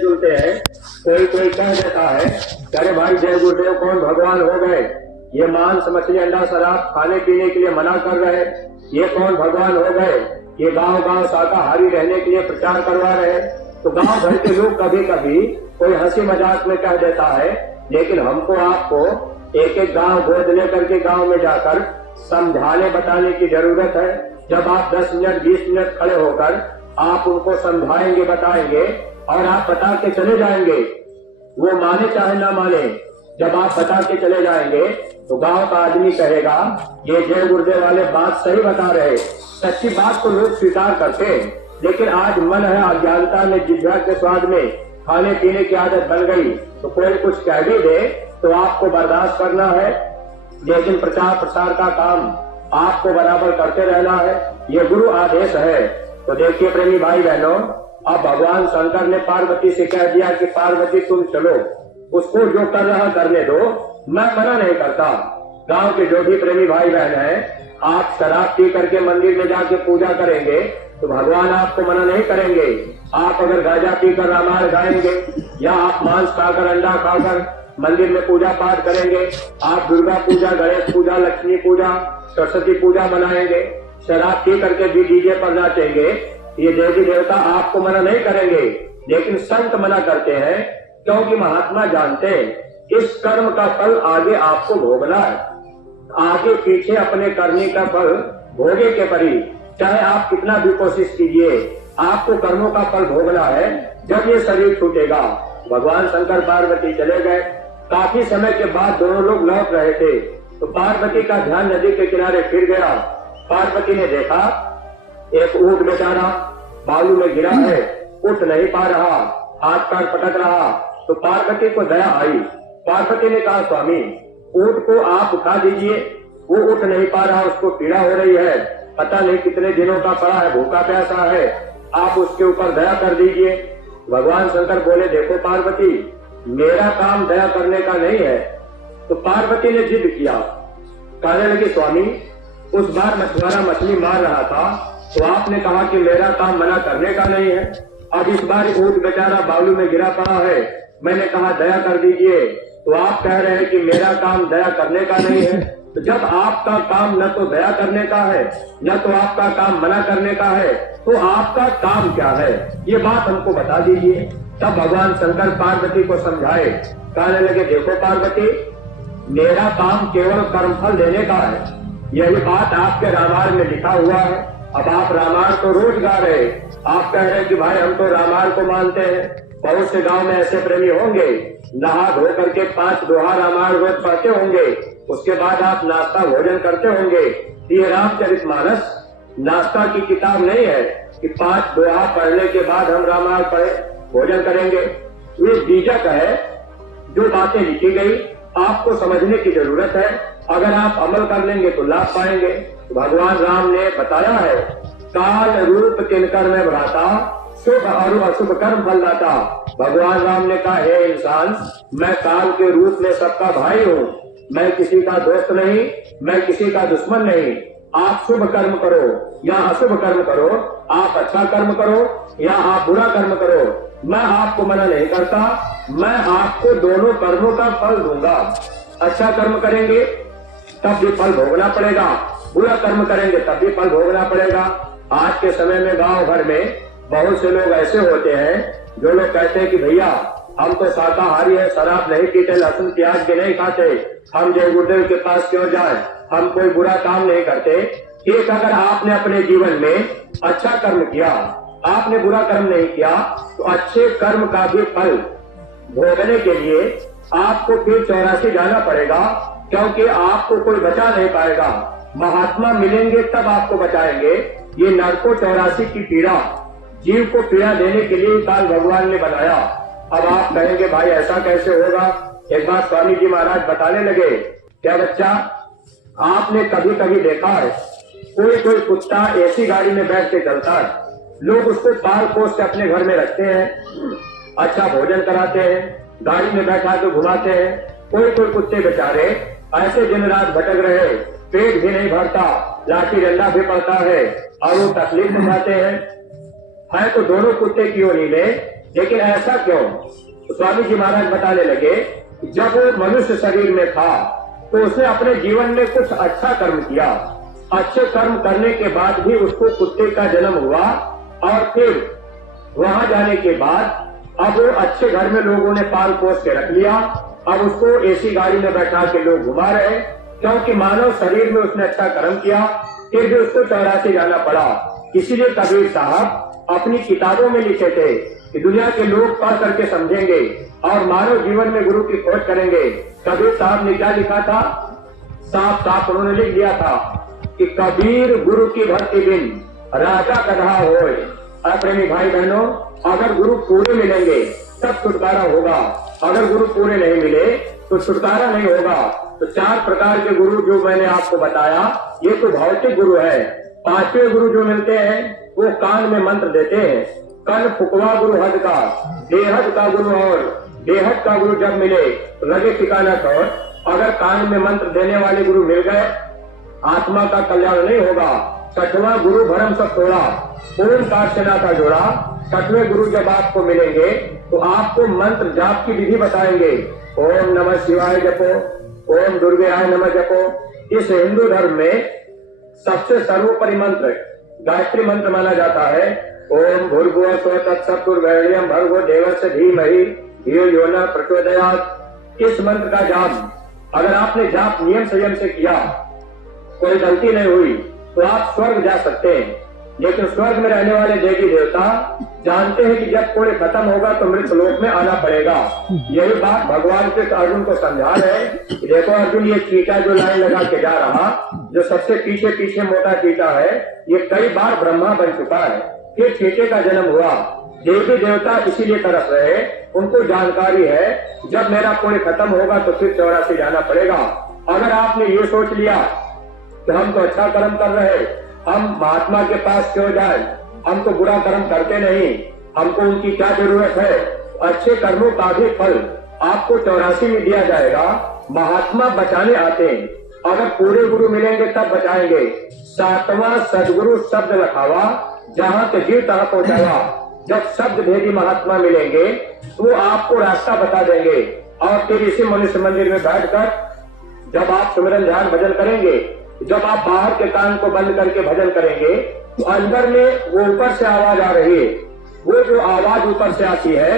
सुनते हैं, कोई कोई कह देता है अरे भाई जय गुरुदेव कौन भगवान हो गए, ये मांस मछली अंडा शराब खाने पीने के लिए मना कर रहे, ये कौन भगवान हो गए, ये गांव गांव शाकाहारी रहने के लिए प्रचार करवा रहे। तो गांव भर के लोग कभी कभी कोई हंसी मजाक में कह देता है, लेकिन हमको आपको एक एक गांव गोद लेकर के गांव में जाकर समझाने बताने की जरूरत है। जब आप 10 मिनट 20 मिनट खड़े होकर आप उनको समझाएंगे बताएंगे और आप बता के चले जाएंगे, वो माने चाहे ना माने, जब आप बता के चले जाएंगे तो गांव का आदमी कहेगा ये जय गुरुदेव वाले बात सही बता रहे। सच्ची बात को लोग स्वीकार करते हैं, लेकिन आज मन है अज्ञानता में जिह्वा के स्वाद में खाने पीने की आदत बन गई, तो कोई कुछ कह भी दे तो आपको बर्दाश्त करना है, लेकिन प्रचार प्रसार का काम आपको बराबर करते रहना है, ये गुरु आदेश है। तो देखिए प्रेमी भाई बहनों, अब भगवान शंकर ने पार्वती से कह दिया कि पार्वती तुम चलो, उसको जो कर रहा करने दो, मैं मना नहीं करता। गांव के जो भी प्रेमी भाई बहन हैं, आप शराब पी करके मंदिर में जाके पूजा करेंगे तो भगवान आपको मना नहीं करेंगे। आप अगर गांजा पीकर रामायण गाएंगे या आप मांस खाकर अंडा खाकर मंदिर में पूजा पाठ करेंगे, आप दुर्गा पूजा गणेश पूजा लक्ष्मी पूजा सरस्वती पूजा मनाएंगे, शराब पी करके भी डीजे पर नाचेंगे, ये देवी देवता आपको मना नहीं करेंगे, लेकिन संत मना करते हैं, क्योंकि महात्मा जानते हैं इस कर्म का फल आगे आपको भोगना है। आगे पीछे अपने करने का फल भोगे के परी, चाहे आप कितना भी कोशिश कीजिए, आपको कर्मों का फल भोगना है। जब ये शरीर छूटेगा, भगवान शंकर पार्वती चले गए, काफी समय के बाद दोनों लोग लौट रहे थे, तो पार्वती का ध्यान नदी के किनारे फिर गया। पार्वती ने देखा एक ऊंट बेचारा बालू में गिरा है, उठ नहीं पा रहा, हाथ पैर पटक रहा, तो पार्वती को दया आई। पार्वती ने कहा स्वामी ऊंट को आप उठा दीजिए, वो उठ नहीं पा रहा, उसको पीड़ा हो रही है, पता नहीं कितने दिनों का पड़ा है, भूखा प्यासा है, आप उसके ऊपर दया कर दीजिए। भगवान शंकर बोले देखो पार्वती, मेरा काम दया करने का नहीं है। तो पार्वती ने जिद किया, कहने लगी स्वामी उस बार मछुआरा मछली मार रहा था तो आपने कहा कि मेरा काम मना करने का नहीं है, अब इस बार ऊंट बेचारा बालू में गिरा पड़ा है, मैंने कहा दया कर दीजिए, तो आप कह रहे हैं कि मेरा काम दया करने का नहीं है। तो जब आपका काम न तो दया करने का है न तो आपका काम मना करने का है, तो आपका काम क्या है, ये बात हमको बता दीजिए। तब भगवान शंकर पार्वती को समझाए, कहने लगे देखो पार्वती, मेरा काम केवल कर्मफल देने का है, यही बात आपके रामायण में लिखा हुआ है। अब आप रामायण तो रोज गा रहे, आप कह रहे हैं कि भाई हम तो रामायण को मानते हैं, बहुत से गांव में ऐसे प्रेमी होंगे नहा धो करके 5 दोहा रामायण रोज पढ़ते होंगे, उसके बाद आप नाश्ता भोजन करते होंगे। ये रामचरितमानस नाश्ता की किताब नहीं है कि 5 दोहा पढ़ने के बाद हम रामायण पढ़े भोजन करेंगे। ये बीजक है, जो बातें लिखी गई आपको समझने की जरूरत है, अगर आप अमल कर लेंगे तो लाभ पाएंगे। तो भगवान राम ने बताया है, काल रूप किनकर में भ्राता, शुभ और अशुभ कर्म फलदाता। भगवान राम ने कहा हे इंसान, मैं काल के रूप में सबका भाई हूँ, मैं किसी का दोस्त नहीं, मैं किसी का दुश्मन नहीं। आप शुभ कर्म करो या अशुभ कर्म करो, आप अच्छा कर्म करो या आप बुरा कर्म करो, मैं आपको मना नहीं करता, मैं आपको दोनों कर्मों का फल दूंगा। अच्छा कर्म करेंगे तब भी फल भोगना पड़ेगा, बुरा कर्म करेंगे तब भी फल भोगना पड़ेगा। आज के समय में गांव भर में बहुत से लोग ऐसे होते हैं जो लोग कहते हैं कि भैया हम तो शाकाहारी है, शराब नहीं पीते, लहसुन प्याज भी नहीं खाते, हम जय गुरुदेव के पास क्यों जाए, हम कोई बुरा काम नहीं करते। एक अगर आपने अपने जीवन में अच्छा कर्म किया, आपने बुरा कर्म नहीं किया, तो अच्छे कर्म का भी फल भोगने के लिए आपको फिर 84 जाना पड़ेगा, क्योंकि आपको कोई बचा नहीं पाएगा। महात्मा मिलेंगे तब आपको बचाएंगे। ये नरको 84 की पीड़ा जीव को पीड़ा देने के लिए काल भगवान ने बनाया। अब आप कहेंगे भाई ऐसा कैसे होगा। एक बार स्वामी जी महाराज बताने लगे, क्या बच्चा आपने कभी कभी देखा है कोई कुत्ता ऐसी गाड़ी में बैठ के चलता है, लोग उसको पाल पोस के अपने घर में रखते हैं, अच्छा भोजन कराते हैं, गाड़ी में बैठा के घुमाते हैं। कोई कुत्ते बेचारे ऐसे दिन रात भटक रहे, पेट भी नहीं भरता, लाठी डंडा भी पड़ता है और वो तकलीफ में जाते हैं। है तो दोनों कुत्ते की योनि में लेकिन ऐसा क्यों? तो स्वामी जी महाराज बताने लगे, जब वो मनुष्य शरीर में था तो उसने अपने जीवन में कुछ अच्छा कर्म किया। अच्छे कर्म करने के बाद भी उसको कुत्ते का जन्म हुआ और फिर वहां जाने के बाद अब वो अच्छे घर में लोगों ने पाल पोस के रख लिया। अब उसको एसी गाड़ी में बैठा के लोग घुमा रहे, क्योंकि मानव शरीर में उसने अच्छा कर्म किया, फिर भी उसको 84 जाना पड़ा। इसीलिए कबीर साहब अपनी किताबों में लिखे थे कि दुनिया के लोग पढ़ करके समझेंगे और मानव जीवन में गुरु की खोज करेंगे। कबीर साहब ने क्या लिखा था? साफ साफ उन्होंने लिख दिया था कि कबीर गुरु की भक्ति बिन राजा कधा होए। प्रेमी भाई बहनों, अगर गुरु पूरे मिलेंगे तब छुटकारा होगा, अगर गुरु पूरे नहीं मिले तो छुटकारा नहीं होगा। तो 4 प्रकार के गुरु जो मैंने आपको बताया, ये तो भौतिक गुरु है। 5वें गुरु जो मिलते हैं वो कान में मंत्र देते हैं। कन फुकवा गुरु हद का, देहद का गुरु और देहद का गुरु जब मिले तो लगे ठिकाना तौर। अगर कान में मंत्र देने वाले गुरु मिल गए, आत्मा का कल्याण नहीं होगा। 6वां गुरु भरम सब तोड़ा, पूर्ण काशना का जोड़ा। 6वें गुरु जब आपको मिलेंगे तो आपको मंत्र जाप की विधि बताएंगे। ओम नमः शिवाय जपो, ओम दुर्गाय नमः जपो। इस हिंदू धर्म में सबसे सर्वोपरि मंत्र गायत्री मंत्र माना जाता है। ओम भूर्भुवः स्वः तत्सवितुर्वरेण्यं भर्गो देवस्य धीमहि धियो यो नः प्रचोदयात्। इस मंत्र का जाप अगर आपने जाप नियम संयम से किया, कोई गलती नहीं हुई, तो आप स्वर्ग जा सकते हैं। लेकिन स्वर्ग में रहने वाले देवी देवता जानते हैं कि जब कोई खत्म होगा तो मृत लोक में आना पड़ेगा। यही बात भगवान कृष्ण अर्जुन को समझा रहे कि देखो अर्जुन, ये चीटा जो लाइन लगा के जा रहा, जो सबसे पीछे पीछे मोटा चीटा है, ये कई बार ब्रह्मा बन चुका है, फिर चीटे का जन्म हुआ। देवी देवता इसीलिए तरफ रहे, उनको जानकारी है जब मेरा पुण्य खत्म होगा तो फिर 84 जाना पड़ेगा। अगर आपने ये सोच लिया कि हम तो अच्छा कर्म कर रहे, हम महात्मा के पास क्यों जाए, हम तो बुरा कर्म करते नहीं, हमको उनकी क्या जरूरत है, अच्छे कर्मों का भी फल आपको 84 में दिया जाएगा। महात्मा बचाने आते हैं, अगर पूरे गुरु मिलेंगे तब बचाएंगे। 7वां सदगुरु शब्द लखावा, जहाँ के जीव तहाँ पहुँचावा। जब शब्द भेदी महात्मा मिलेंगे तो वो आपको रास्ता बता देंगे और फिर इसी मनुष्य मंदिर में बैठकर जब आप सुमिरन ध्यान भजन करेंगे, जब आप बाहर के कान को बंद करके भजन करेंगे तो अंदर में वो ऊपर से आवाज आ रही है। वो जो आवाज ऊपर से आती है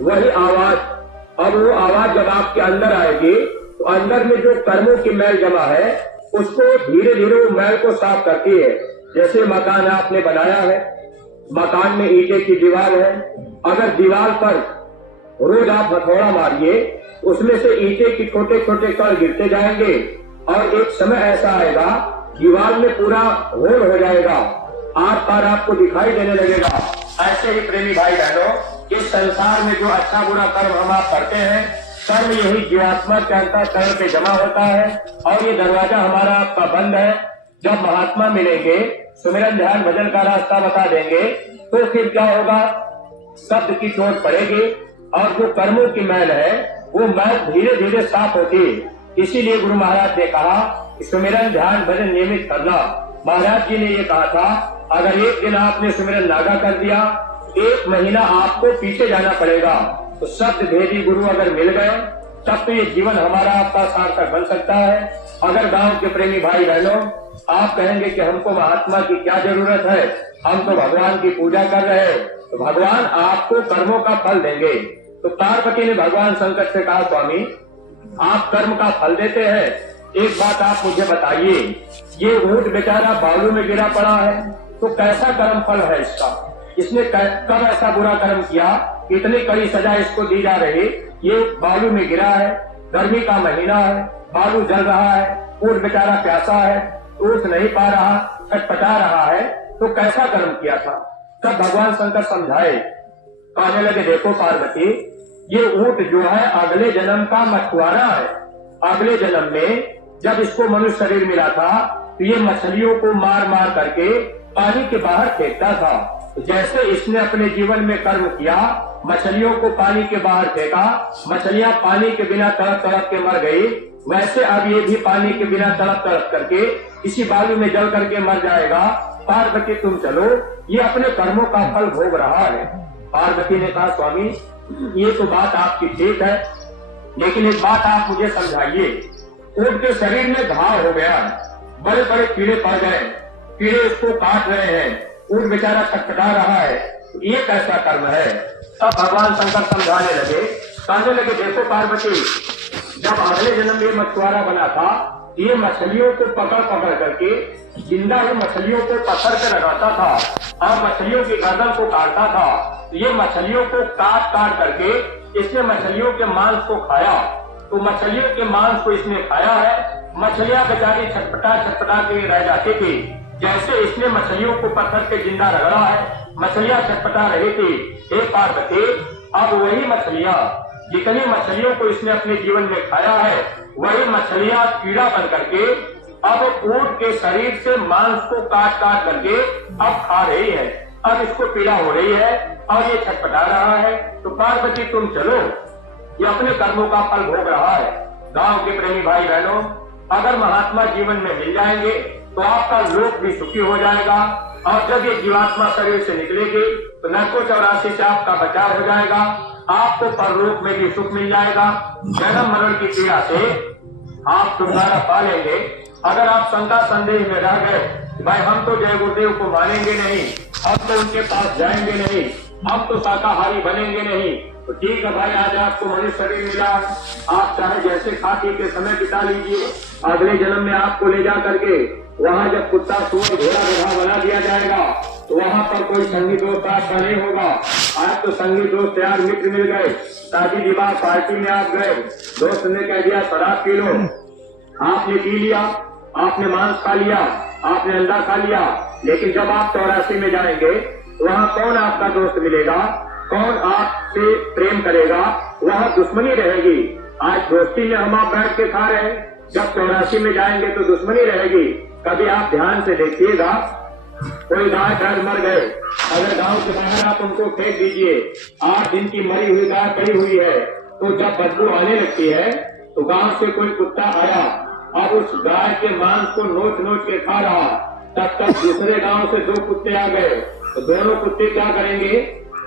वही आवाज, अब वो आवाज जब आपके अंदर आएगी तो अंदर में जो कर्मों की मैल जमा है उसको धीरे धीरे वो मैल को साफ करती है। जैसे मकान आपने बनाया है, मकान में ईंटे की दीवार है, अगर दीवार पर रोज आप हथौड़ा मारिए उसमें से ईंटे की छोटे छोटे कण गिरते जाएंगे और एक समय ऐसा आएगा दीवार में पूरा होल हो जाएगा, आर पार आपको दिखाई देने लगेगा। ऐसे ही प्रेमी भाई बहनों, इस संसार में जो अच्छा बुरा कर्म हम आप करते हैं, कर्म यही जीवात्मा के अंतःकरण पे जमा होता है और ये दरवाजा हमारा आपका बंद है। जब महात्मा मिलेंगे, सुमिरन ध्यान भजन का रास्ता बता देंगे तो फिर क्या होगा, शब्द की चोट पड़ेगी और जो कर्मों की मैल है वो मैल धीरे धीरे साफ होती है। इसीलिए गुरु महाराज ने कहा कि सुमिरन ध्यान भजन नियमित करना। महाराज जी ने ये कहा था, अगर एक दिन आपने सुमिरन नागा कर दिया, 1 महीना आपको पीछे जाना पड़ेगा। तो शब्द भेदी गुरु अगर मिल गए तब तो ये जीवन हमारा आपका सार्थक बन सकता है। अगर गांव के प्रेमी भाई बहनों आप कहेंगे कि हमको महात्मा की क्या जरूरत है, हम तो भगवान की पूजा कर रहे हैं, तो भगवान आपको कर्मों का फल देंगे। तो पार्वती ने भगवान शंकर से कहा, स्वामी आप कर्म का फल देते हैं, एक बात आप मुझे बताइए, ये ऊंट बेचारा बालू में गिरा पड़ा है तो कैसा कर्म फल है इसका, इसने कब ऐसा बुरा कर्म किया, इतनी कड़ी सजा इसको दी जा रही। ये बालू में गिरा है, गर्मी का महीना है, बालू जल रहा है, ऊंट बेचारा प्यासा है, उठ नहीं पा रहा, छटपटा रहा है, तो कैसा कर्म किया था। तब भगवान शंकर समझाए, कहने लगे, देखो पार्वती, ये ऊंट जो है अगले जन्म का मछुआरा है। अगले जन्म में जब इसको मनुष्य शरीर मिला था तो ये मछलियों को मार मार करके पानी के बाहर फेंकता था। जैसे इसने अपने जीवन में कर्म किया, मछलियों को पानी के बाहर फेंका, मछलियां पानी के बिना तड़प तड़प के मर गई, वैसे अब ये भी पानी के बिना तड़प तड़प करके इसी बालू में जल करके मर जाएगा। पार्वती तुम चलो, ये अपने कर्मों का फल भोग रहा है। पार्वती ने कहा स्वामी ये तो बात आपकी ठीक है, लेकिन एक बात आप मुझे समझाइए, ऊंट के शरीर में घाव हो गया, बड़े बड़े कीड़े पड़ गए, कीड़े उसको काट रहे हैं, ऊंट बेचारा छटपटा रहा है, ये कैसा कर्म है। तब भगवान शंकर समझाने लगे, कहने लगे देखो पार्वती, जब अगले जन्म ये मछुआरा बना था, ये मछलियों को पकड़ पकड़ करके जिंदा ही मछलियों को पत्थर पे लगाता था और मछलियों की गर्दन को काटता था। ये मछलियों को काट काट करके इसने मछलियों के मांस को खाया, तो मछलियों के मांस को इसने खाया है। मछलियां बेचारी छटपटा छटपटा के रह जाती थी, जैसे इसने मछलियों को पत्थर पे जिंदा रगड़ा है, मछलियां छटपटा रही थी। हे पार्वती, अब वही मछलियां, जितनी मछलियों को इसने अपने जीवन में खाया है, वही मछलियां कीड़ा बन करके अब ऊंट के शरीर से मांस को काट काट करके अब खा रही है। अब इसको पीड़ा हो रही है और ये छटपटा रहा है। तो पार्वती तुम चलो, ये अपने कर्मों का फल भोग रहा है। गांव के प्रेमी भाई बहनों, अगर महात्मा जीवन में मिल जाएंगे तो आपका लोक भी सुखी हो जाएगा, और जब ये जीवात्मा शरीर से निकलेगी तो नरकों 84 से आपका बचाव हो जाएगा, आपको परलोक में भी सुख मिल जाएगा। जन्म मरण की पीड़ा से आप छुटकारा पा लेंगे। अगर आप शंका संदेह में रह गए, भाई हम तो जय गुरुदेव को मानेंगे नहीं, हम तो उनके पास जाएंगे नहीं, हम तो शाकाहारी बनेंगे नहीं, तो ठीक है भाई, आज आपको मनुष्य शरीर मिला, आप चाहे जैसे खा पी के समय बिता लीजिए। अगले जन्म में आपको ले जा करके वहाँ जब कुत्ता सुअर घोड़ा गधा बना दिया जाएगा तो वहाँ पर कोई संगी दोस्त आपका नहीं होगा। आज तो संगी दोस्त यार मित्र मिल गए, शादी विवाह पार्टी में आप गए, दोस्त ने कह दिया शराब पी लो, आपने पी लिया, आपने मांस खा लिया, आपने अंडा खा लिया, लेकिन जब आप 84 में जाएंगे वहाँ कौन आपका दोस्त मिलेगा, कौन आपसे प्रेम करेगा, वहाँ दुश्मनी रहेगी। आज दोस्ती में हम आप बैठ के खा रहे हैं, जब 84 में जाएंगे तो दुश्मनी रहेगी। कभी आप ध्यान से देखिएगा, कोई गाय भैंस मर गए, अगर गांव के बाहर आप उनको फेंक दीजिए, 8 दिन की मरी हुई गाय पड़ी हुई है, तो जब बदबू आने लगती है तो गांव से कोई कुत्ता आया और उस गाय के मांस को नोच नोच के खा रहा, तब तक दूसरे गांव से 2 कुत्ते आ गए, तो दोनों कुत्ते क्या करेंगे,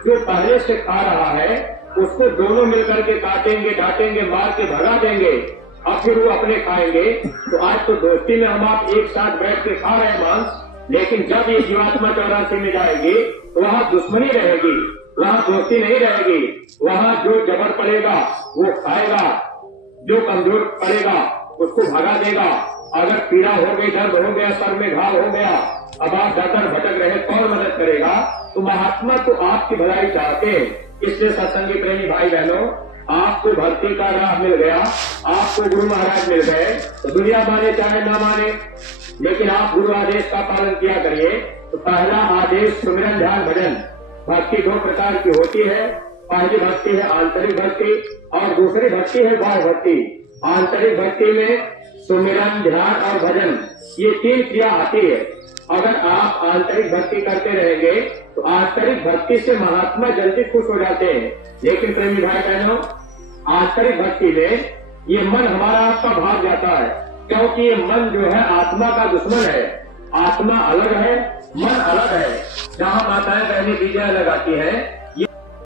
जो पहले से खा रहा है उसको दोनों मिलकर के काटेंगे, डांटेंगे, मार के भगा देंगे, और फिर वो अपने खाएंगे। तो आज तो दोस्ती में हम आप एक साथ बैठ के खा रहे हैं मांस, लेकिन जब ये जीवात्मा 84 में जाएगी तो वहाँ दुश्मनी रहेगी, वहाँ दोस्ती नहीं रहेगी। वहाँ जो जबर पड़ेगा वो खाएगा, जो कमजोर पड़ेगा उसको भगा देगा। अगर पीड़ा हो गई, दर्द हो गया, सर में घाव हो गया, अब आप डर भटक रहे, कौन मदद करेगा। तो महात्मा तो आपकी भलाई चाहते हैं। इसलिए सत्संगी प्रेमी भाई बहनों, आपको भक्ति का राह मिल गया, आपको गुरु महाराज मिल गए, तो दुनिया माने चाहे ना माने, लेकिन आप गुरु आदेश का पालन किया करिए। तो पहला आदेश सुमिरन ध्यान भजन। भक्ति 2 प्रकार की होती है, पहली भक्ति है आंतरिक भक्ति और दूसरी भक्ति है बाह्य भक्ति। आंतरिक भक्ति में सुमिरन ध्यान और भजन, ये 3 क्रिया आती है। अगर आप आंतरिक भक्ति करते रहेंगे तो आंतरिक भक्ति से महात्मा जल्दी खुश हो जाते हैं। लेकिन प्रेमी भाई बहनों, आंतरिक भक्ति में ये मन हमारा आपका भाग जाता है, क्योंकि ये मन जो है आत्मा का दुश्मन है। आत्मा अलग है, मन अलग है। जहाँ माताएं बहनें विजय लगाती है,